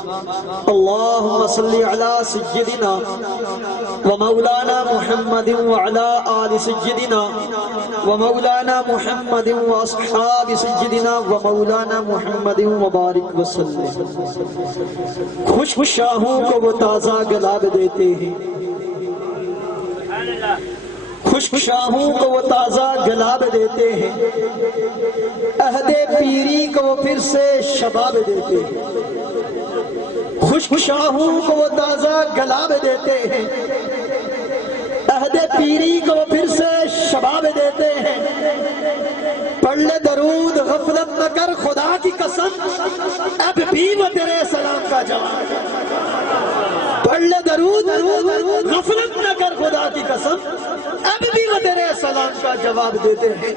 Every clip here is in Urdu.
اللهم صل على سيدنا ومولانا محمد وعلى آل سيدنا ومولانا محمد واصحاب سيدنا ومولانا محمد وبارك وسلم۔ خوش شاہوں کو وہ تازہ گلاب دیتے ہیں، خشک شاہوں کو وہ تازہ گلاب دیتے ہیں، عہد پیری کو وہ پھر سے شباب دیتے ہیں۔ خشک شاہوں کو وہ تازہ گلاب دیتے ہیں، عہد پیری کو وہ پھر سے شباب دیتے ہیں۔ پڑھ لے درود غفلت نہ کر خدا کی قسم، اب بھی وہ تیرے سلام کا جواب۔ پڑھ لے درود غفلت نہ کر خدا کی قسم، اب بھی وہ تیرے سلام کا جواب دیتے ہیں۔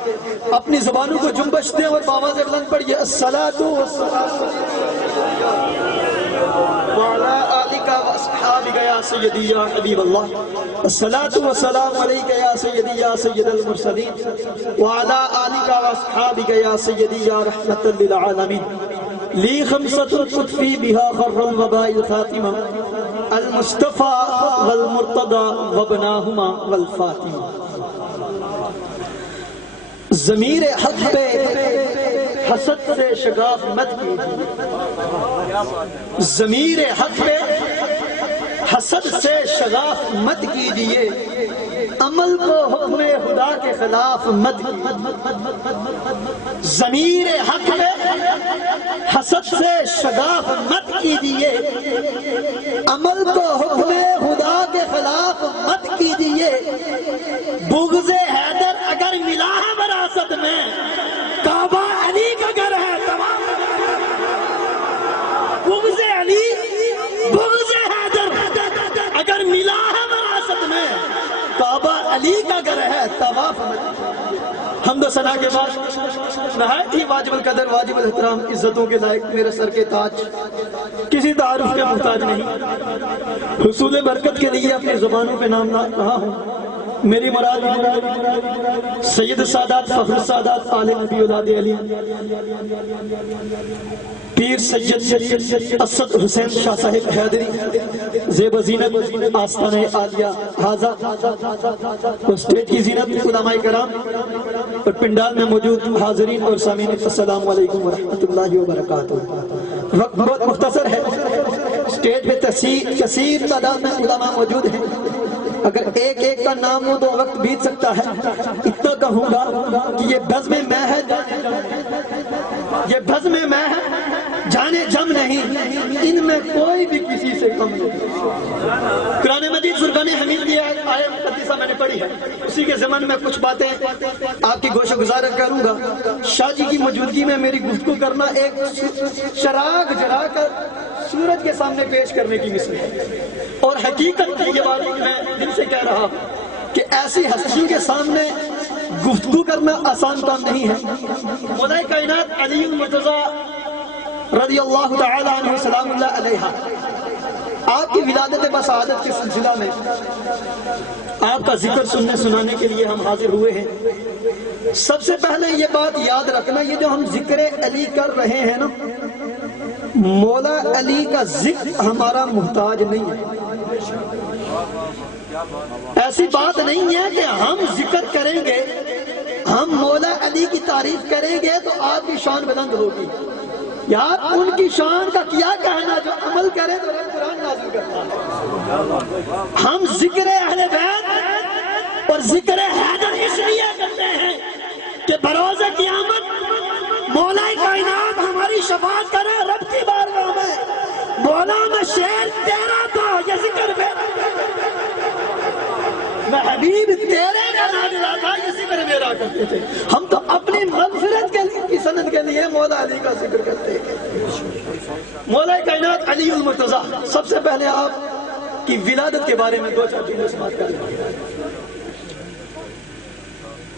اپنی زبانوں کو جنبش دیں اور باواز بلند پڑھیے، الصلاۃ والسلام وعلی آلک واصحابک یا سیدی یا حبیب اللہ، الصلاۃ والسلام علیک یا سیدی یا سید المرسلین وعلی آلک واصحابک یا سیدی یا رحمۃ للعالمین۔ لی خمسۃ تطفی بہا خر الوباء الخاتمہ، المصطفیٰ والمرتضیٰ وابناہما والفاطمہ۔ ضمیر حق پہ حسد سے شگاف مت کیجیے، ضمیر حق پہ حسد سے شگاف مت کیجیے، عمل کو حکم خدا کے خلاف مت کیجیے۔ ضمیر حق پہ حسد سے شگاف مت کیجیے، عمل کو حکم خدا کے خلاف مت کیجیے۔ بغض حیدر اگر ملا ہے وراثت میں، کعبہ علی کا گھر ہے تمام۔ بغض علی بغض حیدر اگر ملا ہے وراثت میں، کعبہ علی کا گھر ہے طواف میں۔ حمد و ثنا کے بعد نہایت ہی واجب القدر واجب الاحترام عزتوں کے لائق میرے سر کے تاج، کسی تعارف کے محتاج نہیں، حصول برکت کے لیے اپنی زبانوں پہ نام رہا ہوں۔ میری مراد سید سادات فخر السادات عالم نبی اولاد علی پیر سید اسد حسین شاہ صاحب حیدری زیب زینت آستانہ عالیہ حاضہ اور اسٹیج کی زینت علماء کرام اور پنڈال میں موجود حاضرین اور سامعین، السلام علیکم ورحمۃ اللہ وبرکاتہ۔ وقت بہت مختصر ہے، اسٹیج پہ کثیر تعداد میں علماء موجود ہیں، اگر ایک ایک کا نام ہو تو وقت بیت سکتا ہے۔ اتنا کہوں گا کہ یہ بزم میں ہے، یہ بزم میں ہے، جانے جم نہیں، ان میں کوئی بھی کسی سے کم نہیں۔ قرآن مجید فرقان حمید کی آیت مقدسہ میں نے پڑھی ہے، اسی کے ضمن میں کچھ باتیں آپ کی گوش و گزار کروں گا۔ شاہ جی کی موجودگی میں میری گفتگو کرنا ایک چراغ جلا کر سورج کے سامنے پیش کرنے کی مثل ہے، اور حقیقت یہ بات میں دل سے کہہ رہا ہوں کہ ایسی ہستی کے سامنے گفتگو کرنا آسان کام نہیں ہے۔ مولا کائنات علی المرتضیٰ رضی اللہ تعالی عنہ سلام اللہ علیہ، آپ کی ولادت بسعادت کے سلسلہ میں آپ کا ذکر سننے سنانے کے لیے ہم حاضر ہوئے ہیں۔ سب سے پہلے یہ بات یاد رکھنا، یہ جو ہم ذکر علی کر رہے ہیں نا، مولا علی کا ذکر ہمارا محتاج نہیں ہے۔ ایسی بات نہیں ہے کہ ہم ذکر کریں گے، ہم مولا علی کی تعریف کریں گے تو آپ کی شان بلند ہوگی۔ یار ان کی شان کا کیا کہنا، جو عمل کرے تو رب قرآن نازل کرتا ہے۔ ہم ذکر اہل بیت اور ذکر حیدر اس لیے کرتے ہیں کہ بروز قیامت مولا کائنات ہماری شفاعت کرے رب کی بارگاہ میں، مولا میں شعر تیرا تھا یہ ذکر میرا، میں حبیب تیرے کا نازلہ تھا یہ ذکر میرا کرتے تھے۔ ہم تو اپنی مغفرت کے لیے کی سند کے لیے مولا علی کا ذکر کرتے ہیں۔ مولا کائنات علی المرتضیٰ، سب سے پہلے آپ کی ولادت کے بارے میں دو چار چیزیں سماعت کریں۔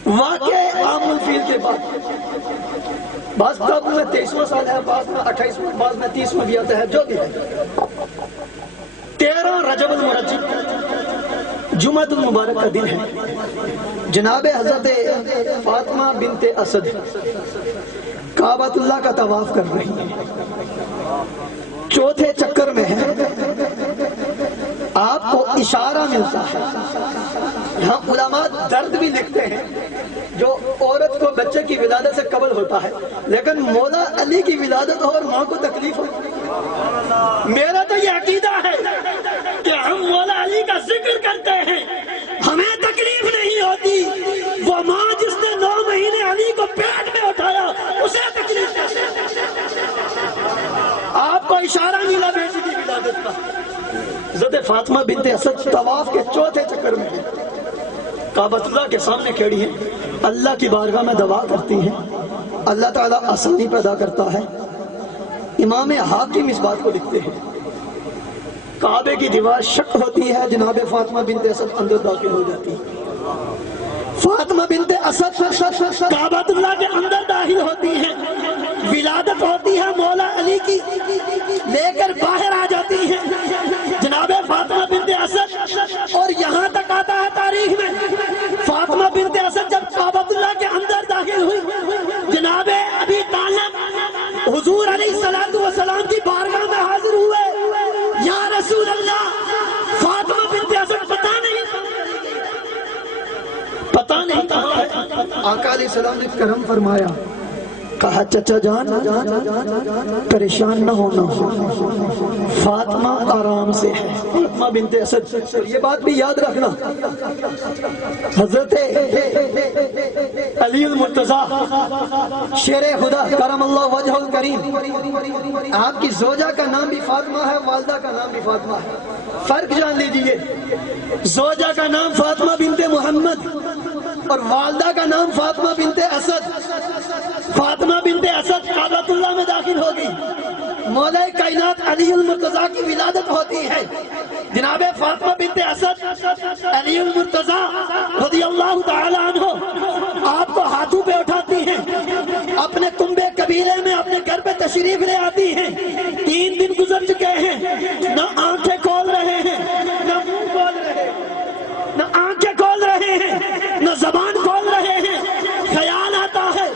واقع عام الفیل کے بعد بعض کتابوں میں 23واں سال ہے، بعض میں 28واں، بعض میں 30واں بھی آتا ہے، جو بھی ہے۔ 13 رجب المرجب جمعۃ المبارک کا دن ہے، جناب حضرت فاطمہ بنت اسد کعبۃ اللہ کا طواف کر رہی ہیں۔ چوتھے چکر میں ہے، آپ کو اشارہ ملتا ہے. یہاں علماء درد بھی لکھتے ہیں جو عورت کو بچے کی ولادت سے قبل ہوتا ہے، لیکن مولا علی کی ولادت ہو اور ماں کو تکلیف ہو. میرا تو یہ عقیدہ ہے کہ ہم مولا علی کا ذکر کرتے ہیں، ہمیں تکلیف نہیں ہوتی. وہ ماں جس نے 9 مہینے علی کو پیٹ میں اٹھایا اسے تکلیف ہے. آپ کو اشارہ ملا بیٹی کی ولادت کا. حضرت فاطمہ بنت اسد طواف کے چوتھے چکر میں کعبۃ اللہ کے سامنے کھڑی ہیں، اللہ کی بارگاہ میں دعا کرتی ہیں. اللہ تعالیٰ آسانی پیدا کرتا ہے. امام حاکم اس بات کو لکھتے ہیں، کعبے کی دیوار شک ہوتی ہے، جناب فاطمہ بنت اسد اندر داخل ہو جاتی ہے. فاطمہ بنت اسد کعبۃ اللہ کے اندر داخل ہوتی ہیں، ولادت ہوتی ہے مولا علی کی، لے کر باہر آ جاتی ہیں جناب فاطمہ بنت اسد. اور یہاں تک آتا ہے تاریخ میں، فاطمہ بنت اسد جب کعبۃ اللہ کے اندر داخل ہوئی، جناب ابی طالب حضور علیہ السلام کی بارگاہ میں حاضر ہوئے. یا رسول اللہ، فاطمہ بنت اسد پتہ نہیں کہاں ہے. آقا علیہ السلام نے کرم فرمایا، کہا چچا جان پریشان نہ ہونا، فاطمہ آرام سے ہے. فاطمہ بنت اسد، یہ بات بھی یاد رکھنا، حضرت علی المرتضیٰ شیر خدا کرم اللہ وجہ الکریم، آپ کی زوجہ کا نام بھی فاطمہ ہے، والدہ کا نام بھی فاطمہ ہے. فرق جان لیجئے، زوجہ کا نام فاطمہ بنت محمد اور والدہ کا نام فاطمہ بنت اسد. فاطمہ بنت اسد کعبۃ اللہ میں داخل ہوگی، مولا کائنات علی المرتضیٰ کی ولادت ہوتی ہے. جناب فاطمہ بنت اسد علی المرتضیٰ رضی اللہ تعالی عنہ آپ کو ہاتھوں پہ اٹھاتی ہیں، اپنے کنبے قبیلے میں اپنے گھر پہ تشریف لے آتی ہیں. 3 دن گزر چکے ہیں، نہ آنکھیں کھول رہے ہیں، نہ منہ کھول رہے ہیں، نہ آنکھیں کھول رہے ہیں، نہ زبان کھول رہے ہیں. خیال آتا ہے،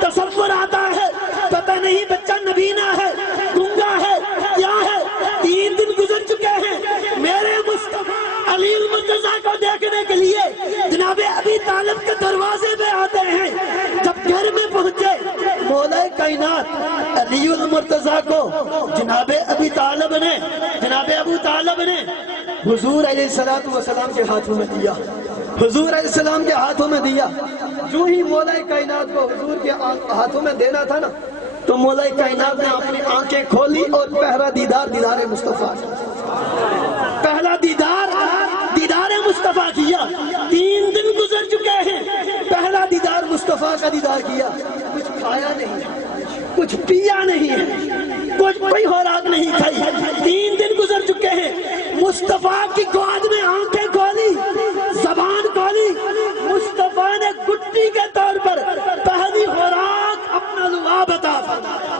تصور آتا ہے، پتہ نہیں بچہ نبینا ہے، گنگا ہے، کیا ہے. 3 دن گزر چکے ہیں، میرے مصطفیٰ علی المرتضیٰ کو دیکھنے کے لیے جناب ابی طالب کے دروازے پہ آتے ہیں. جب گھر میں پہنچے، مولا کائنات علی المرتضیٰ کو جناب ابی طالب نے حضور علیہ السلام کے ہاتھوں میں دیا. حضور علیہ السلام کے ہاتھوں میں دیا. جو ہی مولا کائنات کو حضور کے ہاتھوں میں دینا تھا نا، تو مولا کائنات نے اپنی آنکھیں کھولی اور پہلا دیدار مصطفیٰ، پہلا دیدار مصطفیٰ کیا. 3 دن گزر چکے ہیں، پہلا دیدار مصطفیٰ کا دیدار کیا. کچھ کھایا نہیں، کچھ پیا نہیں ہے، کچھ کوئی خوراک نہیں کھائی. 3 دن گزر چکے ہیں، مصطفیٰ کی گود میں آنکھیں کھولی، زبان کھولی. مصطفیٰ نے گٹی کے طور پر پہلی خوراک اپنا لعاب عطا فرمایا.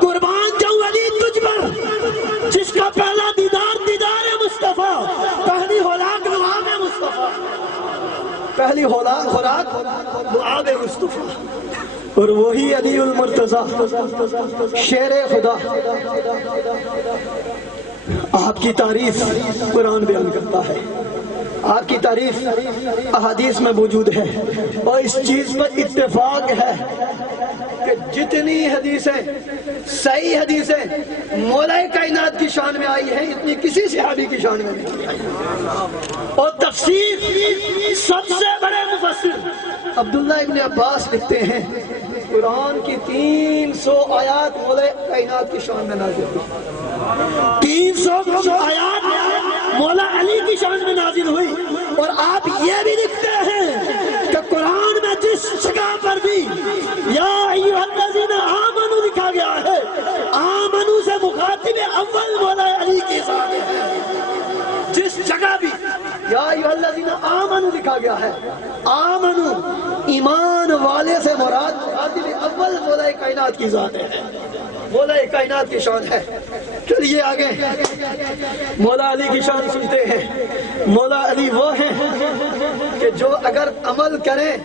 قربان جاؤں علی تجھ پر، جس کا پہلا دیدار مصطفیٰ، پہلی خوراک لعاب مصطفیٰ، پہلی خوراک لعاب مصطفیٰ. اور وہی علی المرتضیٰ شیر خدا، آپ کی تعریف قرآن بیان کرتا ہے، آپ کی تعریف احادیث میں موجود ہے. اور اس چیز پر اتفاق ہے کہ جتنی حدیثیں صحیح حدیثیں مولا کائنات کی شان میں آئی ہیں، اتنی کسی صحابی کی شان میں نہیں آئی. اور تفسیر سب سے بڑے مفسر عبداللہ ابن عباس لکھتے ہیں، قرآن کی 300 آیات مولا کائنات کی شان میں نازل ہوئی. 300 آیات مولا علی کی شان میں نازل ہوئی. اور آپ یہ بھی لکھتے ہیں کہ قرآن میں جس جگہ پر بھی یا ایھا الذین آمنوا لکھا گیا ہے، آمنو سے مخاطب اول مولا علی کی ذات ہے. جس جگہ بھی یا ایھا الذین آمنوا لکھا گیا ہے، آمنو ایمان والے سے مراد مخاطب اول مولا کائنات کی ذات ہے، مولا کائنات کی شان ہے. چلیے آگے مولا علی کی شان سنتے ہیں. مولا علی وہ ہیں کہ جو اگر عمل کریں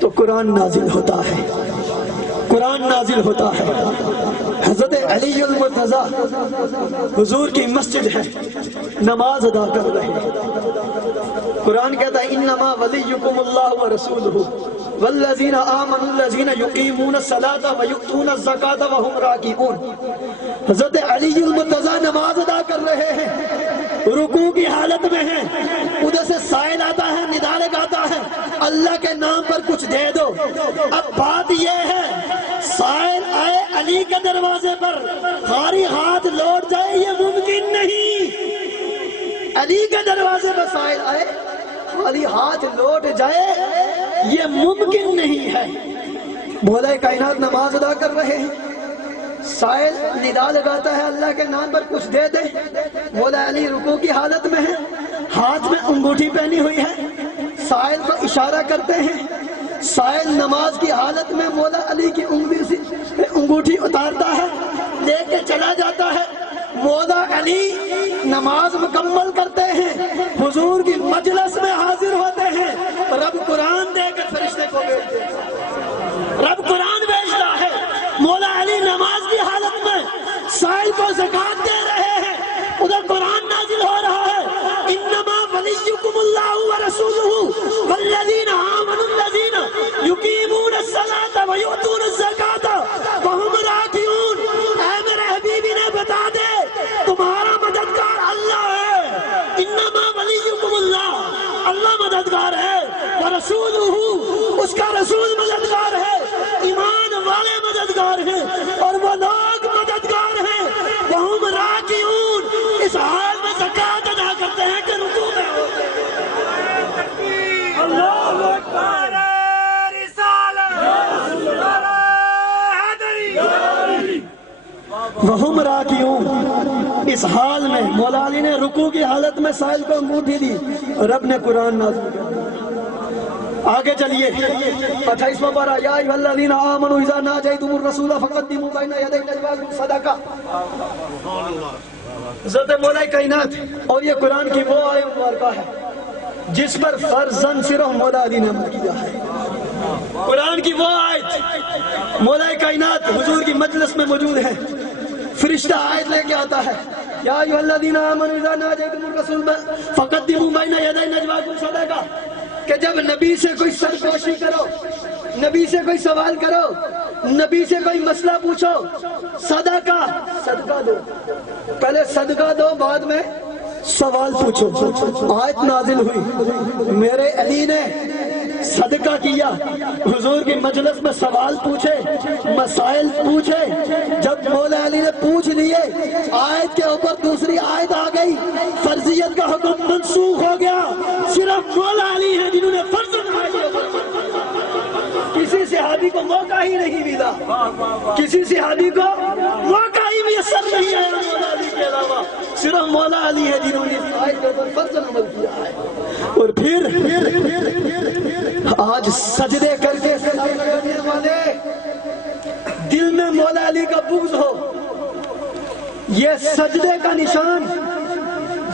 تو قرآن نازل ہوتا ہے. قرآن نازل ہوتا ہے، حضرت علی المرتضی حضور کی مسجد ہے، نماز ادا کر رہے ہیں۔ قرآن کہتا ہے انما ولیکم اللہ ورسولہ والذین آمنوا الذین یقیمون الصلاۃ ویؤتون الزکاۃ وہم راکعون۔ حضرت علی المرتضی نماز ادا کر رہے ہیں، رکوع کی حالت میں ہیں، ادھر سے سائل آتا ہے، ندا لگاتا ہے اللہ کے نام پر کچھ دے دو۔ اب بات یہ ہے سائل آئے علی کے دروازے پر خالی ہاتھ لوٹ جائے یہ ممکن نہیں، علی کے دروازے پر سائل آئے خالی ہاتھ لوٹ جائے یہ ممکن نہیں ہے۔ مولا کائنات نماز ادا کر رہے ہیں، سائل ندا لگاتا ہے اللہ کے نام پر کچھ دے دے، مولا علی رکوع کی حالت میں ہے، ہاتھ میں انگوٹھی پہنی ہوئی ہے، سائل کو اشارہ کرتے ہیں، سائل نماز کی حالت میں مولا علی کی انگلی سے انگوٹھی اتارتا ہے، لے کے چلا جاتا ہے، مولا علی نماز مکمل کرتے ہیں، حضور کی مجلس میں حاضر ہوتے ہیں، رب قرآن دے کے فرشتے کو بھیجتے ہیں، رب قرآن بھیجتا ہے، مولا علی نماز کی حالت میں سائل کو زکات دے رہے ہیں، ادھر قرآن نازل ہو رہا ہے انما ولیکم اللہ ورسولہ والذین آمنوا الذین یقیمون الصلاۃ ویؤتون الزکاۃ وہم راکعون۔ اے میرے حبیبی نے بتا دے تمہارا مددگار اللہ ہے، انما ولیکم اللہ، اللہ مددگار ہے، ورسولہ اس کا رسول مددگار ہے، ایمان والے مددگار ہیں اور وہ لوگ مددگار ہیں، وہم راکعون اس حال میں زکات ادا کرتے ہیں کہ رکوع میں ہوتے ہیں۔ اللہ اکبر، وہم راکعون اس حال میں مولا علی نے رکوع کی حالت میں سائل کو انگوٹھی دی، رب نے قرآن نازل کیا۔ آگے چلیے 28واں پارہ، یا ایھا الذین آمنوا اذا ناجیتم الرسول فقدموا بین یدی نجواکم صدقہ۔ حضرت مولا کائنات اور یہ قرآن کی وہ آیت مبارکہ ہے جس پر فرضاً صرف مولا علی نے عمل کیا ہے۔ قرآن کی وہ آیت مولا کائنات حضور کی مجلس میں موجود ہے، فرشتہ آیت لے کے آتا ہے یا ایھا الذین آمنوا اذا ناجیتم الرسول فقدموا بین یدی نجواکم صدقہ، کہ جب نبی سے کوئی سرگوشی کرو، نبی سے کوئی سوال کرو، نبی سے کوئی مسئلہ پوچھو، صدقہ دو، پہلے صدقہ دو بعد میں سوال پوچھو۔ آیت نازل ہوئی، میرے علی نے صدقہ کیا، حضور کی مجلس میں سوال پوچھے، مسائل پوچھے، جب مولا علی نے پوچھ لیے آیت کے اوپر دوسری آیت آ گئی، فرضیت کا حکم منسوخ ہو گیا، صرف مولا علی ہیں جنہوں نے فرض کسی صحابی کو موقع ہی نہیں ملا، کسی صحابی کو موقع ہی میسر نہیں آیا مولا علی کے علاوہ، صرف مولا علی ہے جنہوں نے اس آیت کے اوپر فرض عمل کیا ہے۔ اور پھر آج سجدے کر کے کرنے والے دل میں مولا علی کا بغض ہو، یہ سجدے کا نشان،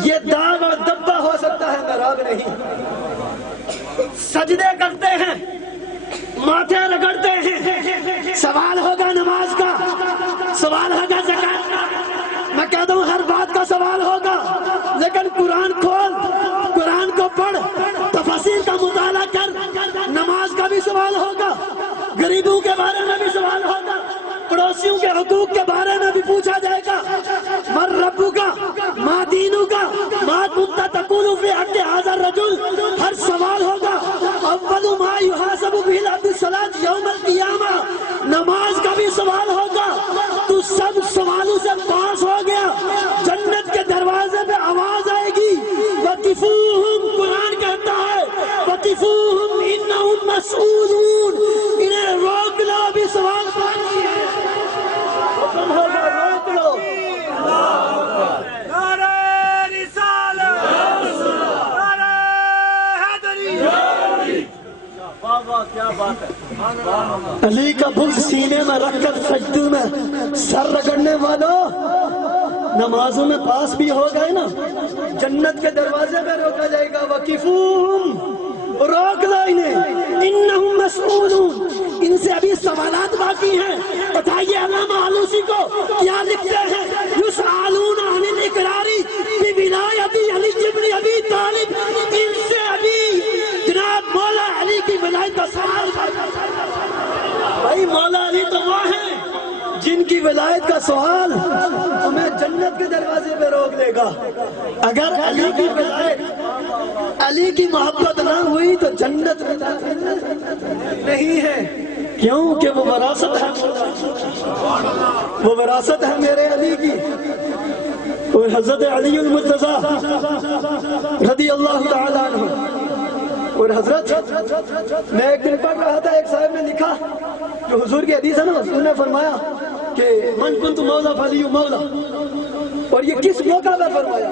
یہ داغ اور دبا ہو سکتا ہے، محراب نہیں۔ سجدے کرتے ہیں، ماتھے رگڑتے ہیں، سوال ہوگا نماز کا، سوال ہوگا زکات کا، میں کہتا ہوں ہر بات کا سوال ہوگا، لیکن قرآن کھول، قرآن کو پڑھ، تفاسیر کا مطالعہ کر، نماز کا بھی سوال ہوگا، غریبوں کے بارے میں بھی سوال ہوگا، پڑوسیوں کے حقوق کے بارے میں بھی پوچھا جائے گا، من ربک ما دینک ما کنت تقول فی حق ھذا الرجل، ہر سوال ہوگا۔ اول ما یحاسب بہ العبد الصلاۃ یوم القیامہ، نماز کا بھی سوال ہوگا، تو سب سوالوں سے پاس ہو گیا، جنت کے دروازے پہ آواز آئے گی، وقفوہم، قرآن کہتا ہے وقفوہم انہم مسئولون، انہیں روک لو، بھی سوال باقی ہے، حکم ہوگا روک لو۔ نعرہ رسالت، نعرہ حیدری، کیا بات ہے۔ علی کا بغض سینے میں رکھ کر سجدے میں سر رگڑنے والوں، نمازوں میں پاس بھی ہو گئے نا، جنت کے دروازے پہ روکا جائے گا، وقفوہم روک لو انہیں، انہم مسئولون، ان سے ابھی سوالات باقی ہیں۔ بتائیے علامہ آلوسی کو کیا لکھتے ہیں؟ یسألون عن الاقرار بولایت علی بن ابی طالب، ان سے ابھی جناب مولا علی کی ولایت کا سوال۔ بھائی مولا علی تو وہ ہیں جن کی ولایت کا سوال ہمیں جنت کے دروازے پہ روک لے گا۔ اگر علی کی ولایت، علی کی محبت نہ ہوئی تو جنت نہیں ہے، کیوں کہ وہ وراثت ہے، وہ وراثت ہے میرے علی کی۔ اور حضرت علی المرتضی رضی اللہ تعالیٰ عنہ، اور حضرت میں ایک دن پڑھ رہا تھا، ایک صاحب نے لکھا جو حضور کی حدیث ہے نا، حضور نے فرمایا کہ من کنت مولا فعلی مولا، اور یہ کس موقع پر فرمایا؟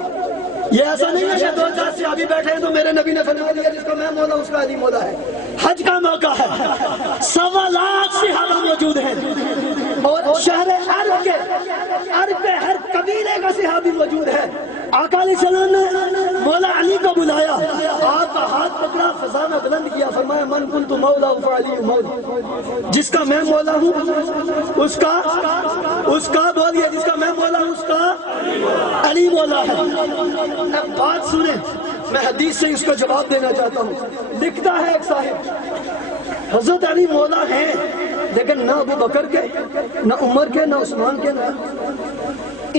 یہ ایسا نہیں ہے کہ دو چار صحابی بیٹھے ہیں تو میرے نبی نے فرما دیا جس کو میں مولا اس کا علی مولا ہے۔ حج کا موقع ہے، 1.25 لاکھ صحابہ موجود ہیں، اور شہر عرب کے ہر قبیلے کا صحابی موجود ہے۔ آقا علیہ السلام نے مولا علی کو بلایا، آپ کا ہاتھ پکڑا، فضا میں بلند کیا، فرمایا من کنت مولا فعلی مولا، جس کا میں مولا ہوں اس کا بولیے، جس کا میں مولا ہوں اس کا علی مولا ہے۔ اب بات سنیں، میں حدیث سے اس کا جواب دینا چاہتا ہوں۔ لکھتا ہے ایک صاحب حضرت علی مولا ہیں، لیکن نہ ابو بکر کے، نہ عمر کے، نہ عثمان کے، نہ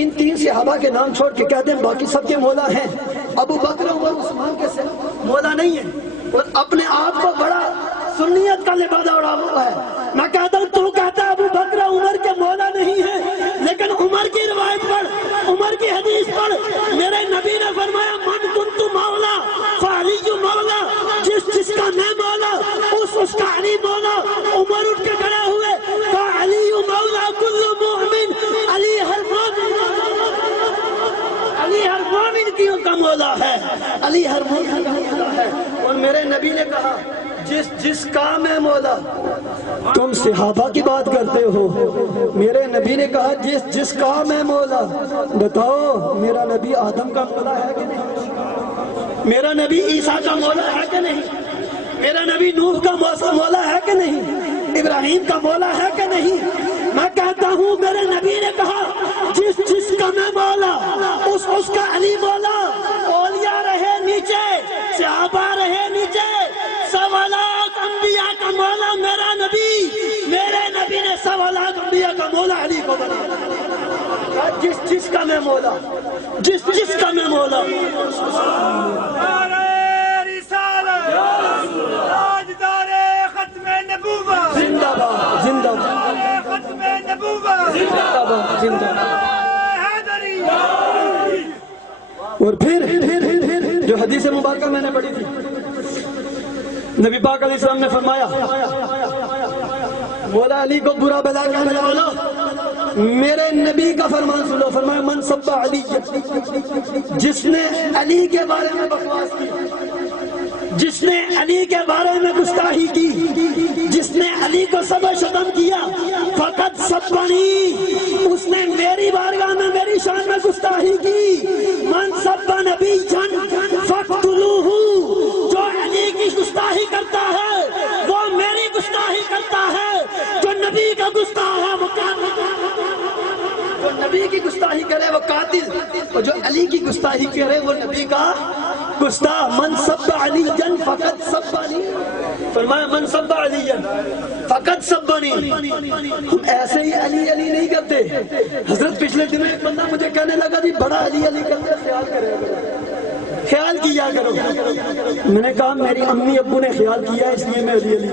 ان 3 صحابہ کے نام چھوڑ کے کہتے ہیں باقی سب کے مولا ہیں، ابو بکر عمر عثمان کے مولا نہیں ہیں، اور اپنے آپ کو بڑا سنیت کا لبادہ اڑا ہوا ہے۔ میں کہتا ہوں تو کہتا ابو بکر عمر کے مولا نہیں ہے، لیکن عمر کی روایت پڑھ، عمر کی حدیث پڑھ، میرے نبی نے فرمایا من کنت مولا فعلی مولا، جس کا میں مولا اس کا علی مولا۔ عمر اٹھ کے کھڑے ہوئے، کہا علی مولا کل مومن، علی ہر مومن کیوں کا مولا ہے، علی ہر مومن کا مولا ہے۔ اور میرے نبی نے کہا جس کا میں مولا، تم صحابہ کی بات کرتے ہو، میرے نبی نے کہا جس کا میں مولا، بتاؤ میرا نبی آدم کا مولا ہے کہ نہیں؟ میرا نبی عیسیٰ کا مولا ہے کہ نہیں؟ میرا نبی نوح کا مولا ہے کہ نہیں؟ ابراہیم کا مولا ہے کہ نہیں؟ میں کہتا ہوں میرے نبی نے کہا جس کا میں مولا اس کا علی مولا۔ اولیاء رہے نیچے، صحابہ رہے نیچے، 1.25 لاکھ انبیاء کا مولا میرا نبی، میرے نبی نے 1.25 لاکھ انبیاء کا مولا علی کو بنا۔ جس کا میں مولا، جس کا میں مولا۔ زندہ باد، زندہ باد، زندہ باد، زندہ باد۔ اور پھر جو حدیث مبارکہ میں نے پڑھی تھی، نبی پاک علیہ السلام نے فرمایا مولا علی کو برا بلا کہنے والو میرے نبی کا فرمان سنو، فرمایا من سب علی، جس نے علی کے بارے میں بکواس کی، جس نے علی کے بارے میں گستاخی کی، جس نے علی کو سب شتم کیا، فقط سبنی، اس نے میری بارگاہ میں میری شان میں گستاخی کی۔ من سب نبی جن فقتلوہ، جو علی کی گستاخی کرتا ہے وہ میری گستاخی کرتا ہے، جو نبی کا گستاخ ہے وہ قاتل، جو نبی کی گستاخی کرے وہ قاتل، اور جو علی کی گستاخی کرے وہ نبی کا گستاخ۔ من سب علی جن فقط سبنی، فرمایا من سب علی جن فقط سبنی۔ ہم ایسے ہی علی علی نہیں کرتے۔ حضرت پچھلے دنوں ایک بندہ مجھے کہنے لگا جی بڑا علی علی کرتے، خیال کرے کرو، خیال کیا کرو۔ میں نے کہا میری امی ابو نے خیال کیا اس لیے میں علی علی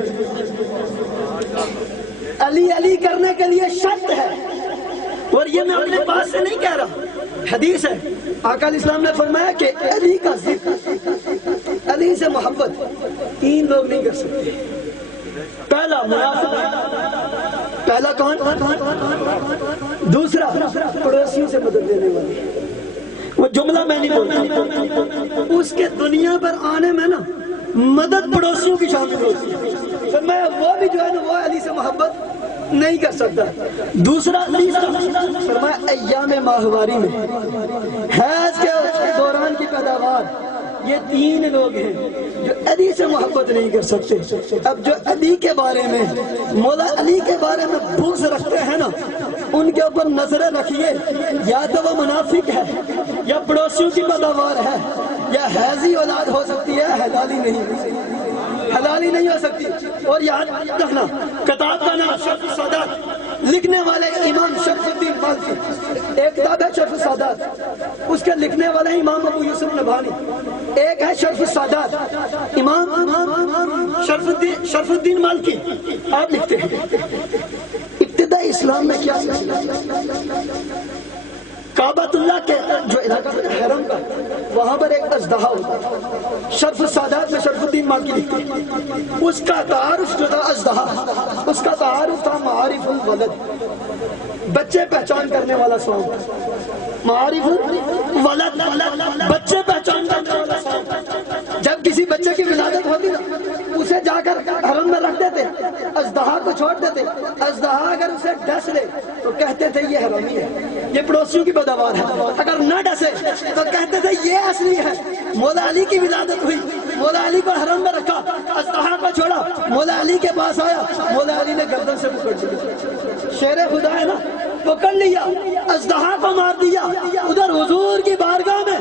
علی علی کرنے کے لیے شرط ہے، اور یہ میں اپنے پاس سے نہیں کہہ رہا، حدیث ہے۔ آقا علیہ السلام نے فرمایا کہ علی کا ذکر، علی سے محبت 3 لوگ نہیں کر سکتے۔ پہلا منافق، پہلا کون؟ دوسرا پڑوسیوں سے مدد دینے والے۔ وہ جملہ میں نہیں بولتا، اس کے دنیا پر آنے میں نا مدد پڑوسیوں کی شامل ہوتی ہے۔ فرمایا وہ بھی جو ہے نا وہ علی سے محبت نہیں کر سکتا۔ دوسرا فرمایا ایام ماہواری میں، حیض کے دوران کی پیداوار، یہ تین لوگ ہیں جو علی سے محبت نہیں کر سکتے۔ اب جو علی کے بارے میں، مولا علی کے بارے میں بغض رکھتے ہیں نا، ان کے اوپر نظریں رکھیے، یا تو وہ منافق ہے، یا پڑوسیوں کی پیداوار ہے، یا حیضی اولاد ہو سکتی ہے، حلالی نہیں ہو سکتی۔ اور یاد رکھنا، کتاب کا نام شرف السادات، لکھنے والے امام شرف الدین مالکی، ایک کتاب ہے شرف السادات، اس کے لکھنے والے امام ابو یوسف نبھانی، ایک ہے شرف السادات، امام شرف الدین مالکی۔ آپ لکھتے ہیں ابتدائی اسلام میں کیا کعبۃ اللہ کے جو علاقہ ہے حرم کا، وہاں پر ایک اژدہا ہوتا ہے۔ شرف السادات میں شرف الدین مالکی لکھتے ہیں اس کا تعارف جو تھا اژدہا، اس کا تعارف تھا معارف الولد، بچے پہچان کرنے والا سانپ، معارف الولد، بچے پہچان کرنے والا سانپ۔ جب کسی بچے کی ولادت ہوتی نا، اسے جا کر حرم میں رکھ دیتے، اژدہا کو چھوڑ دیتے، اژدہا اگر اسے ڈس لے تو کہتے تھے یہ حرامی ہے، یہ پڑوسیوں کی پیداوار ہے، اگر نہ ڈسے تو کہتے تھے یہ اصلی ہے۔ مولا علی کی ولادت ہوئی، مولا علی کو حرم میں رکھا، اژدہا کو چھوڑا، مولا علی کے پاس آیا، مولا علی نے گردن سے پکڑ لیا، شیر خدا ہے نا، پکڑ لیا، اژدہا کو مار دیا۔ ادھر حضور کی بارگاہ میں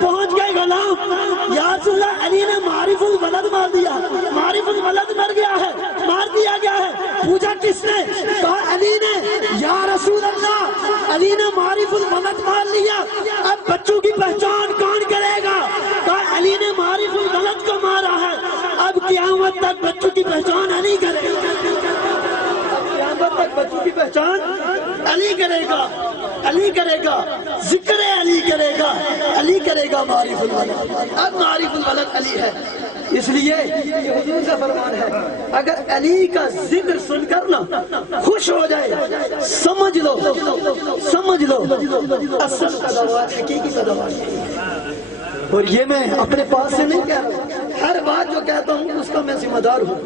پہنچ گئے غلام، یا رسول اللہ علی نے معارف الولد مار دیا، معارف الولد مر گیا ہے، مار دیا گیا ہے۔ پوچھا کس نے؟ کہا علی نے۔ یا رسول اللہ، علی نے معارف الولد مار لیا، اب بچوں کی پہچان کون کرے گا؟ کہا علی نے معارف الولد کو مارا ہے، اب قیامت تک بچوں کی پہچان علی کرے گا، قیامت تک بچوں کی پہچان علی کرے گا، علی کرے گا، ذکر علی کرے گا، علی کرے گا معارف الولد۔ اب معارف الولد علی ہے، اس لیے یہ حضور کا فرمان ہے، اگر علی کا ذکر سن کر نا خوش ہو جائے، سمجھ لو اصل پیداوار، حقیقی پیداوار۔ اور یہ میں اپنے پاس سے نہیں کہہ رہا ہوں، ہر بات جو کہتا ہوں اس کا میں ذمہ دار ہوں،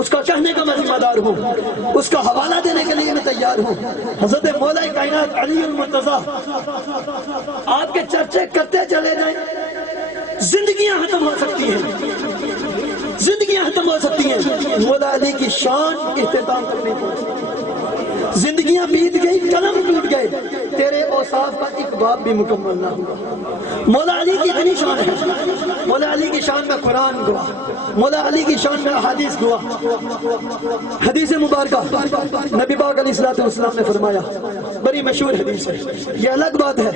اس کا کہنے کا میں ذمہ دار ہوں، اس کا حوالہ دینے کے لیے میں تیار ہوں۔ حضرت مولا کائنات علی المرتضیٰ، آپ کے چرچے کرتے چلے جائیں، زندگیاں ختم ہو سکتی ہیں، زندگیاں ختم ہو سکتی ہیں، مولا علی کی شان اختتام تک نہیں پہنچ سکتی۔ زندگیاں بیت گئی، قلم ٹوٹ گئے، تیرے اوصاف کا ایک باب بھی مکمل نہ ہوا۔ مولا علی کی اتنی شان ہے، مولا علی کی شان میں قرآن گواہ، مولا علی کی شان میں احادیث گواہ۔ حدیث مبارکہ نبی پاک علیہ الصلوۃ والسلام نے فرمایا، بڑی مشہور حدیث ہے، یہ الگ بات ہے،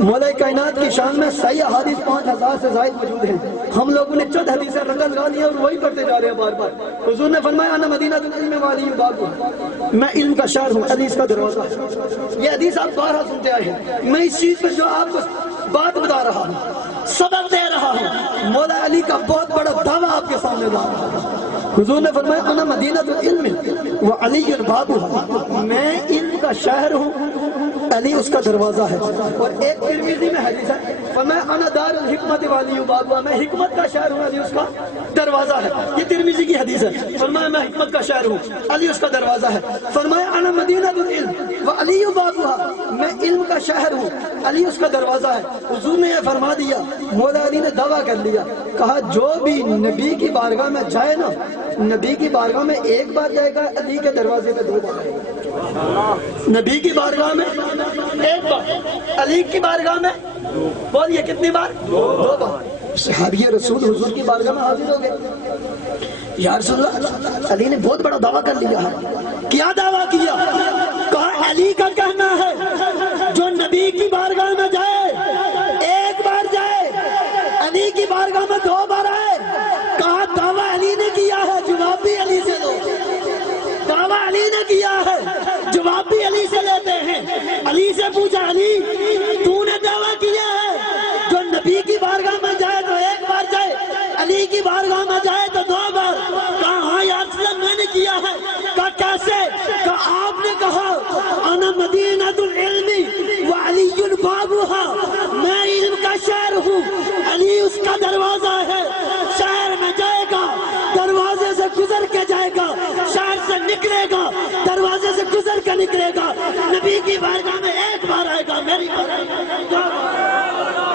مولا کائنات کی شان میں صحیح احادیث 5000 سے زائد موجود ہیں، ہم لوگوں نے چند حدیثیں رقم لگا لی اور وہی پڑھتے جا رہے ہیں بار بار۔ حضور نے فرمایا انا مدینہ العلم وعلی بابہ، میں علم کا شہر ہوں، حدیث کا دروازہ۔ یہ حدیث آپ بارہا سنتے آئے ہیں، میں اس چیز پہ جو آپ کو بات بتا رہا ہوں، سبق دے رہا ہوں، مولا علی کا بہت بڑا دعویٰ آپ کے سامنے لا رہا ہوں۔ حضور نے فرمایا انا مدینہ العلم وعلی بابہ، میں علم کا شہر ہوں، علی اس کا دروازہ ہے۔ اور ایک ترمذی میں حدیث ہے، فرمایا انا دار الحکمت والی بابا، میں حکمت کا شہر ہوں، علی اس کا دروازہ ہے۔ یہ ترمذی کی حدیث ہے، فرمایا میں حکمت کا شہر ہوں، علی اس کا دروازہ ہے۔ فرمایا انا مدینہ العلم وعلی بابا، میں علم کا شہر ہوں، علی اس کا دروازہ ہے۔ حضور نے یہ فرما دیا، مولا علی نے دعویٰ کر لیا، کہا جو بھی نبی کی بارگاہ میں جائے نا، نبی کی بارگاہ میں ایک بار جائے گا، علی کے دروازے میں 2 بار آئے گا۔ نبی کی بارگاہ میں ایک بار، علی کی بارگاہ میں بولیے کتنی بار؟ 2 بار۔ صحابی رسول حضور کی بارگاہ میں حاضر ہو گئے، یا رسول اللہ، علی نے بہت بڑا دعویٰ کر لیا ہے۔ کیا دعویٰ کیا؟ کہا علی کا کہنا ہے جو نبی کی بارگاہ میں جائے ایک بار جائے، علی کی بارگاہ میں 2 بار آئے۔ کہا دعویٰ علی نے کیا ہے، جواب بھی علی سے دو۔ دعویٰ علی نے کیا ہے، جواب بھی علی سے لیتے ہیں۔ علی سے پوچھا، علی تو نے دعویٰ کیا ہے جو نبی کی بارگاہ میں جائے تو ایک بار جائے، علی کی بارگاہ میں جائے تو 2 بار۔ کہا ہاں یا رسول اللہ میں نے کیا ہے۔ کہا کیسے؟ کہا آپ نے کہا انا مدینہ العلم وعلی بابھا، میں علم کا شہر ہوں، علی اس کا دروازہ ہے۔ شہر میں جائے گا، دروازے سے گزر کے جائے گا، شہر سے نکلے گا، دروازے سے گزر کے نکلے گا، نبی کی بارگاہ میں ایک بار آئے گا، میری بارگاہ میں 2 بار۔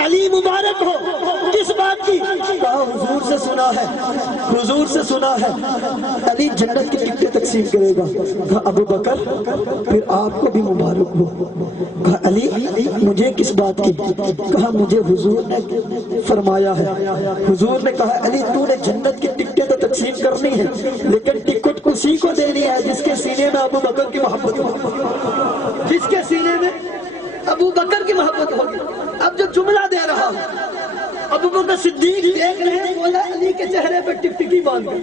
علی مبارک ہو، کس بات کی؟ کہا حضور سے سنا ہے، حضور سے سنا ہے علی جنت کی ٹکٹیں تقسیم کرے گا۔ کہا ابو بکر پھر آپ کو بھی مبارک ہو۔ کہا علی مجھے کس بات کی؟ کہا مجھے حضور نے فرمایا ہے، حضور نے کہا علی تو نے جنت کی ٹکٹیں تو تقسیم کرنی ہے لیکن ٹکٹ اسی کو دینی ہے جس کے سینے میں ابو بکر کی محبت ہو، جس کے سینے میں ابو بکر کی محبت ہوگی۔ اب جو جملہ دے رہا ہوں، ابو بکر صدیق دیکھ رہے ہیں مولا علی کے چہرے پہ ٹکٹکی باندھ گئی۔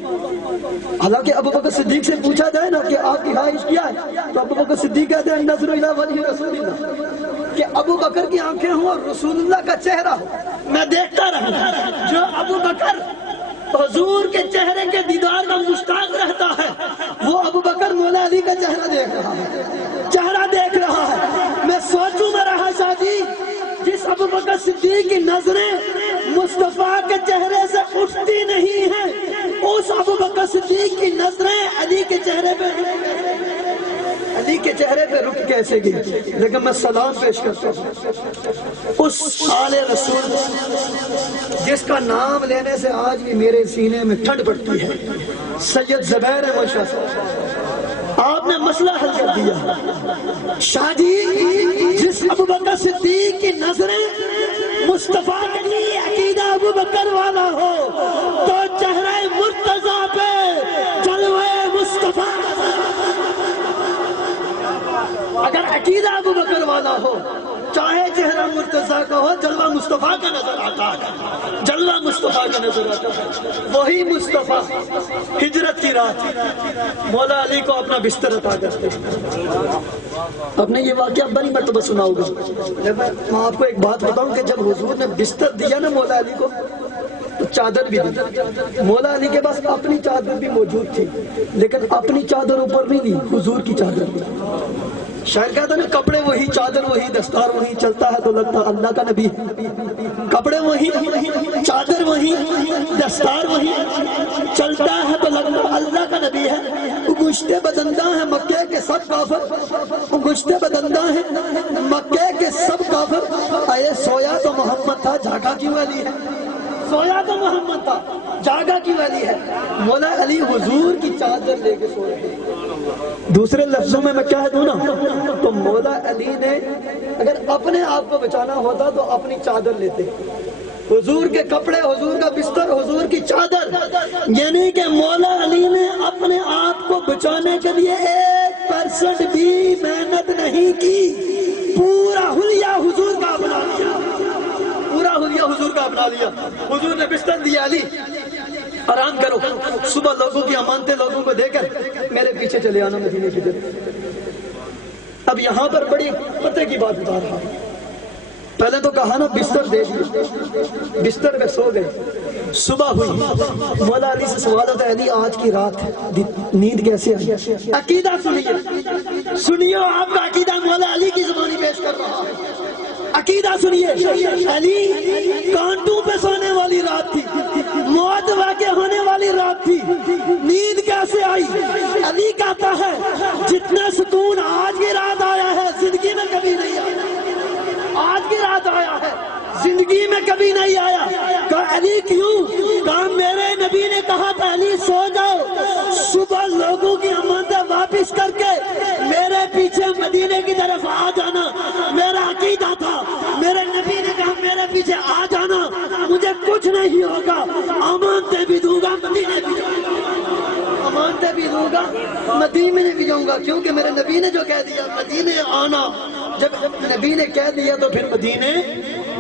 حالانکہ ابو بکر صدیق سے پوچھا جائے نا کہ آپ کی خواہش کیا ہے تو ابو بکر صدیق کہتے ہیں نظر الی وجہ رسول اللہ، کہ ابو بکر کی آنکھیں ہوں اور رسول اللہ کا چہرہ ہو، میں دیکھتا رہوں۔ جو ابو بکر حضور کے چہرے کے دیدار کا مشتاق رہتا ہے وہ ابو بکر مولا علی کا چہرہ دیکھ رہا ہے، چہرہ دیکھ رہا ہے۔ میں سوچوں میں رہا شاہ جی، جس ابو بکر صدیق کی نظریں مصطفیٰ کے چہرے سے اٹھتی نہیں ہیں، اس ابو بکر صدیق کی نظریں علی کے چہرے پہ علی کے چہرے پہ رک کیسے گئی؟ لیکن میں سلام پیش کرتا ہوں اس آل رسول جس کا نام لینے سے آج بھی میرے سینے میں ٹھنڈ پڑتی ہے، سید زبیر احمد شاہ صاحب۔ آپ نے مسئلہ حل کر دیا شاہ جی، جس ابو بکر صدیق کی نظریں مصطفیٰ کے لیے عقیدہ ابو بکر والا ہو تو چہرہ مرتضیٰ پہ جلوہ مصطفیٰ، اگر عقیدہ ابو بکر والا ہو چاہے چہرہ مرتضیٰ کا ہو جلوہ مصطفیٰ کا نظر آتا ہے، جلوہ مصطفیٰ کا نظر آتا ہے۔ وہی مصطفیٰ ہجرت کی رات مولا علی کو اپنا بستر عطا کرتے ہیں۔ آپ نے یہ واقعہ بڑی مرتبہ سنا ہوگا، میں آپ کو ایک بات بتاؤں کہ جب حضور نے بستر دیا نا مولا علی کو تو چادر بھی دی۔ مولا علی کے پاس اپنی چادر بھی موجود تھی لیکن اپنی چادر اوپر نہیں لی، حضور کی چادر دی۔ شاید کہتا نا کپڑے وہی، چادر وہی، دستار وہی، چلتا ہے تو لگتا اللہ کا نبی۔ کپڑے وہی، چادر وہی، دستار وہی، چلتا ہے تو لگتا اللہ کا نبی ہے۔ گشتے بدندہ ہیں مکے کے سب کافر، گشتے بدندہ ہیں مکے کے سب کافر، آئے سویا تو محمد تھا جھاگا کیوں علی ہے، سویا تو محمد تھا جاگا کی والی ہے۔ مولا علی حضور کی چادر لے کے سو رہے ہیں۔ دوسرے لفظوں میں کہہ دوں نا تو مولا علی نے اگر اپنے آپ کو بچانا ہوتا تو اپنی چادر لیتے، حضور کے کپڑے، حضور کا بستر، حضور کی چادر، یعنی کہ مولا علی نے اپنے آپ کو بچانے کے لیے 1% بھی محنت نہیں کی، پورا حلیہ حضور کا اپنا لیا، پورا حلیہ حضور کا اپنا لیا۔ حضور نے بستر دیا علی آرام کرو، صبح لوگوں کی امانتیں لوگوں کو دے کر میرے پیچھے چلے آنا مدینے کی طرف۔ اب یہاں پر بڑی پتے کی بات بتا رہا ہوں۔ پہلے تو کہا نا بستر دے دیا، بستر میں سو گئے، صبح ہوئی، مولا علی سے سوال ہوتا ہے علی آج کی رات نیند کیسے آئی؟ عقیدہ سنیے، سنیے آپ کا عقیدہ مولا علی کی زبانی پیش کر رہا ہے۔ عقیدہ سنیے، علی کانٹوں پہ سونے والی رات تھی، موت واقع ہونے والی رات تھی، نیند کیسے آئی؟ علی کہتا ہے جتنا سکون آج کی رات آیا ہے زندگی میں کبھی نہیں آیا، آج کی رات آیا ہے زندگی میں کبھی نہیں آیا۔ کہا علی کیوں؟ کہا میرے نبی نے کہا تھا علی سو جاؤ، صبح لوگوں کی امانتیں واپس کر کے میرے پیچھے مدینے کی طرف آ جانا، میرا عقیدہ تھا، میرے نبی نے کہا میرے پیچھے آ جانا، مجھے کچھ نہیں ہوگا، امانتیں بھی دوں گا، مدینے بھی جاؤں گا، امانتیں بھی دوں گا، مدینے بھی جاؤں گا، کیونکہ میرے نبی نے جو کہہ دیا مدینے آنا، جب نبی نے کہہ دیا تو پھر مدینے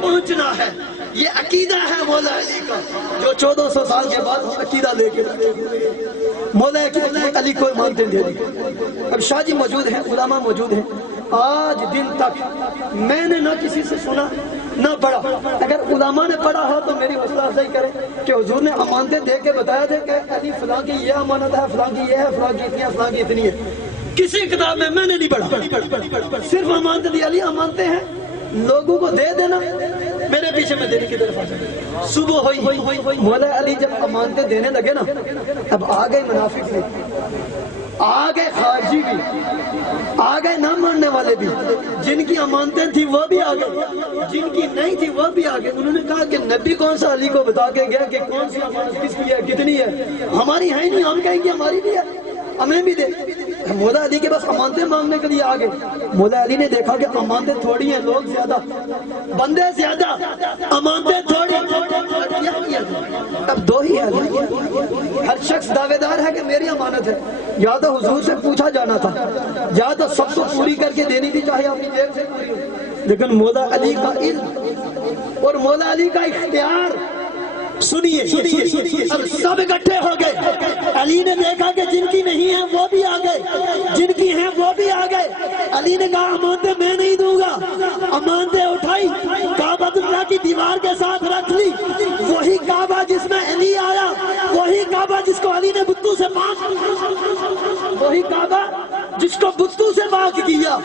پہنچنا ہے۔ یہ عقیدہ ہے مولا علی کا جو 1400 سال کے بعد عقیدہ لے کے مولا علی کو مانتے دے دی۔ اب شاہ جی موجود ہیں، علماء موجود ہیں، آج دن تک میں نے نہ کسی سے سنا نہ پڑھا، اگر علماء نے پڑھا ہو تو میری حوصلہ افزائی کرے کہ حضور نے امانتیں دے کے بتایا تھے کہ علی فلاں کی یہ امانت ہے، فلاں کی یہ ہے، فلاں کی اتنی ہے، فلاں کی اتنی ہے، کسی کتاب میں نے نہیں پڑھا، صرف امانتیں دی علی امانتیں ہیں لوگوں کو دے دینا، میرے پیچھے میں دینے کی طرف آ جائے۔ صبح ہوئی، مولا علی جب امانتیں دینے لگے نا اب آ گئے منافق میں، آگے خارجی بھی, آگے نہ ماننے والے بھی, جن کی امانتیں تھی وہ بھی آگے, جن کی نہیں تھی وہ بھی آگے. انہوں نے کہا کہ نبی کون سا علی کو بتا کے گیا کہ کون سی امانت کس کی ہے, کتنی ہے, ہماری ہے نہیں, ہم کہیں گے ہماری بھی ہے, ہمیں بھی دے. مولا علی کے پاس امانتیں مانگنے کے لیے آگے. مولا علی نے دیکھا کہ امانتیں تھوڑی ہیں, لوگ زیادہ, بندے زیادہ, امانتیں تھوڑی. اب دو ہی ہے, ہر شخص دعوے دار ہے کہ میری امانت ہے. یا تو حضور سے پوچھا جانا تھا, یا تو سب کو پوری کر کے دینی تھی, چاہے اپنی جیب سے پوری ہو. لیکن مولا علی کا علم اور مولا علی کا اختیار سنیے. اب سب اکٹھے ہو گئے. علی نے دیکھا کہ جن کی نہیں ہے وہ بھی آ گئے, جن کی ہیں وہ بھی آ گئے. علی نے کہا امانتیں میں نہیں دوں گا. امانتیں اٹھائی, کعبۃ اللہ کی دیوار کے ساتھ رکھ لی. وہی کعبہ جس میں علی آیا, وہی کعبہ جس کو علی نے بتوں سے پاک, وہی کعبہ جس کو بتوں سے پاک کیا,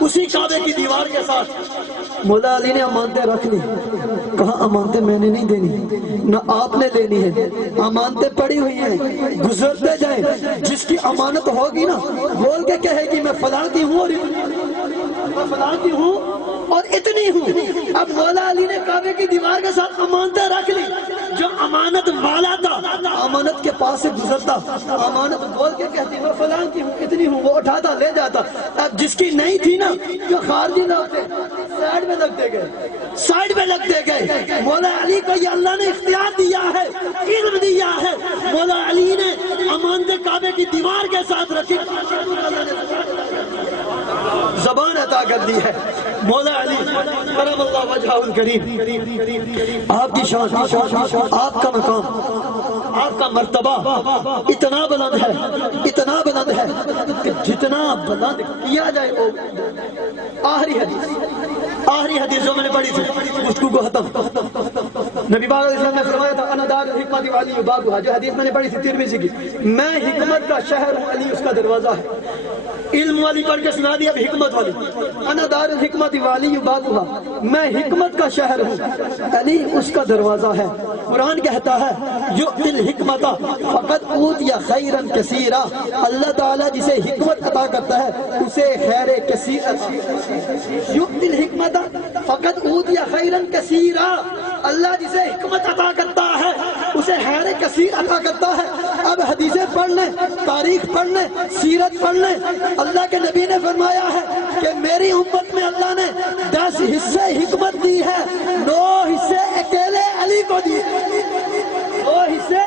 اسی کعبے کی دیوار کے ساتھ مولا علی نے امانتیں رکھ لی. کہا امانتیں میں نے نہیں دینی, نہ آپ نے لینی ہے. امانتیں پڑی ہوئی ہیں, گزرتے جائیں. جس کی امانت ہوگی نا بول کے کہے گی میں فلاں کی ہوں اور میں فلاں کی ہوں اور اتنی ہوں. اب مولا علی نے کعبے کی دیوار کے ساتھ امانتیں رکھ لی. جو امانت والا تھا امانت کے پاس سے گزرتا, امانت بول کے کہتی میں فلاں کی ہوں, اتنی ہوں, وہ اٹھاتا لے جاتا. اب جس کی نہیں تھی نا, جو خارجی لوگ تھے سائڈ میں لگتے گئے, سائڈ میں لگتے گئے. مولا علی کو یہ اللہ نے اختیار دیا ہے, علم دیا ہے. مولا علی نے امانتیں کعبے کی دیوار کے ساتھ رکھی, زبان عطا کر دی ہے. مولا علی کرم اللہ وجہہ الکریم, آپ کی شان, آپ کا مقام, آپ کا مرتبہ اتنا بلند ہے, اتنا بلند ہے کہ جتنا بلند کیا جائے وہ. آخری حدیث جو میں نے پڑھی تھی, گفتگو کو ختم. نبی پاک علیہ السلام نے فرمایا تھا انا دار الحکمت وعلی بابها, جو حدیث میں نے پڑھی تھی ترمذی کی, میں حکمت کا شہر ہوں, علی اس کا دروازہ ہے. علم والی پڑھ کے سنا دیا, اب حکمت والی. انا دار الحکمت وعلی بابها, میں حکمت کا شہر ہوں, علی اس کا دروازہ ہے. قرآن کہتا ہے یؤتی الحکمت فقد اوتی خیرا کثیرا, اللہ تعالیٰ جسے حکمت عطا کرتا ہے اسے خیر کثیر عطا. یؤتی الحکمت فقد اوتی خیرا کثیرا, اللہ جسے حکمت عطا کرتا ہے اسے خیر کثیر عطا کرتا ہے. اب حدیثیں پڑھ لیں, تاریخ پڑھ لیں, سیرت پڑھ لیں. اللہ کے نبی نے فرمایا ہے کہ میری امت میں اللہ نے 10 حصے حکمت دی ہے, 9 حصے اکیلے علی کو دی ہے, 2 حصے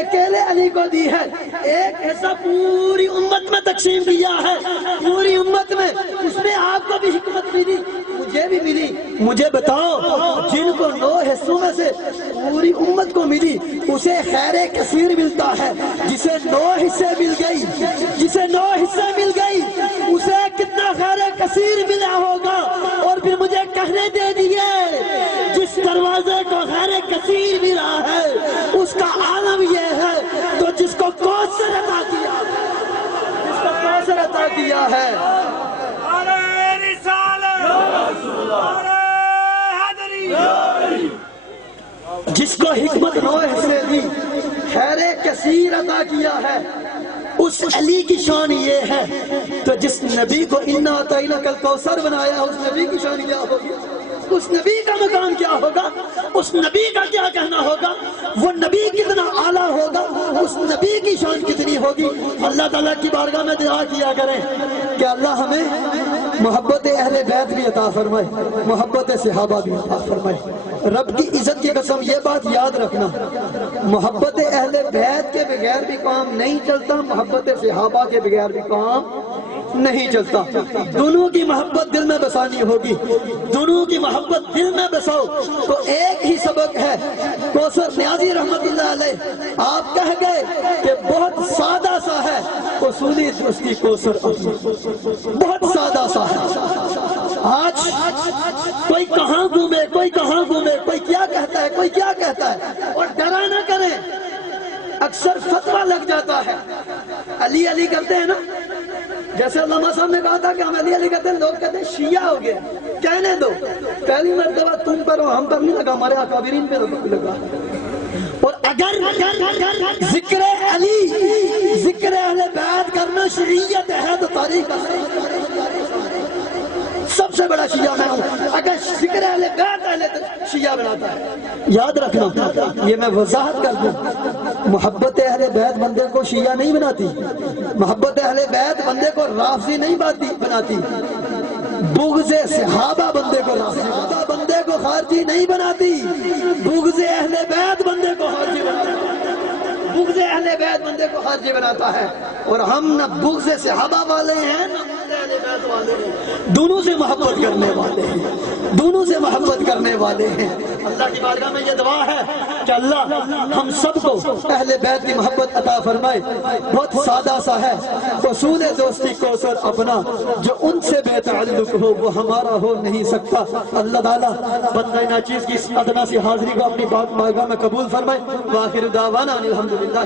اکیلے علی کو دی ہے. ایک حصہ پوری امت میں تقسیم کیا ہے, پوری امت میں. اس میں آپ کو بھی حکمت ملی, مجھے بھی ملی. مجھے بتاؤ جن کو 9 حصوں میں سے پوری امت کو ملی اسے خیر کثیر ملتا ہے. جسے 9 حصے مل گئی, جسے 9 حصے مل گئی اسے کتنا خیر کثیر ملا ہوگا. اور پھر مجھے کہنے دے دیے جس دروازے کو خیر کثیر ملا ہے اس کا عالم یہ ہے, تو جس کو کوثر عطا کیا, جس کو کوثر عطا کیا ہے. جس کو حکمت 9 حصے دی, خیر کثیر عطا کیا ہے, اس علی کی شان یہ ہے. تو جس نبی کو انا اعطیناک الکوثر بنایا, اس نبی کی شان کیا ہوگی, اس نبی کا مقام کیا ہوگا, اس نبی کا کیا کہنا ہوگا, وہ نبی کتنا اعلیٰ ہوگا, اس نبی کی شان کتنی ہوگی. اللہ تعالیٰ کی بارگاہ میں دعا کیا کریں کہ اللہ ہمیں محبت اہل بیت بھی عطا فرمائے, محبت صحابہ بھی عطا فرمائے. رب کی عزت کی قسم یہ بات یاد رکھنا, محبت اہل بیت کے بغیر بھی کام نہیں چلتا, محبت صحابہ کے بغیر بھی کام نہیں چلتا. دونوں کی محبت دل میں بسانی ہوگی, دونوں کی محبت دل میں بساؤ تو ایک ہی سبق ہے. کوثر نیازی رحمت اللہ علیہ آپ کہہ گئے کہ بہت سادہ سا ہے اصولی درستی کوثر, بہت سادہ سا ہے. آج کوئی کہاں گھومے, کوئی کہاں گھومے, کوئی کیا کہتا ہے, کوئی کیا کہتا ہے, اور ڈرا نہ کریں. اکثر فتویٰ لگ جاتا ہے, علی علی کرتے ہیں نا, جیسے علامہ صاحب نے کہا تھا کہ ہم علی علی کرتے ہیں, لوگ کہتے ہیں شیعہ ہو گئے. کہنے دو, پہلی مرتبہ تم پر ہو, ہم پر نہیں لگا, ہمارے اکابرین پہ لگا. اور اگر ذکر علی, ذکر اہل بیت کرنا شیعیت ہے تو تاریخ کا سب سے بڑا شیعہ میں ہوں. اگر ذکر اہل بیت شیعہ بناتا ہے, یاد رکھنا یہ میں وضاحت کر دوں, محبت اہل بیت بندے کو شیعہ نہیں بناتی, محبت اہل بیت بندے کو رافضی نہیں بناتی, بغض صحابہ بندے کو صحابہ بندے کو خارجی نہیں بناتی, بغض اہل بیت بندے کو خارجی بناتا ہے, بغض اہل بیت بندے کو خارجی بناتا ہے. اور ہم نہ بغض صحابہ والے ہیں نہ بغض اہل بیت والے ہیں, دونوں سے محبت کرنے والے ہیں, دونوں سے محبت کرنے والے ہیں. اللہ کی بارگاہ میں یہ دعا ہے کہ اللہ ہم سب کو اہل بیت کی محبت عطا فرمائے. بہت سادہ سا ہے اصول دوستی کوثر اپنا, جو ان سے بے تعلق ہو وہ ہمارا ہو نہیں سکتا. اللہ تعالیٰ بندہ ناچیز کی ادنا سی حاضری کو اپنی بارگاہ میں قبول فرمائے. وآخر دعوانا الحمدللہ.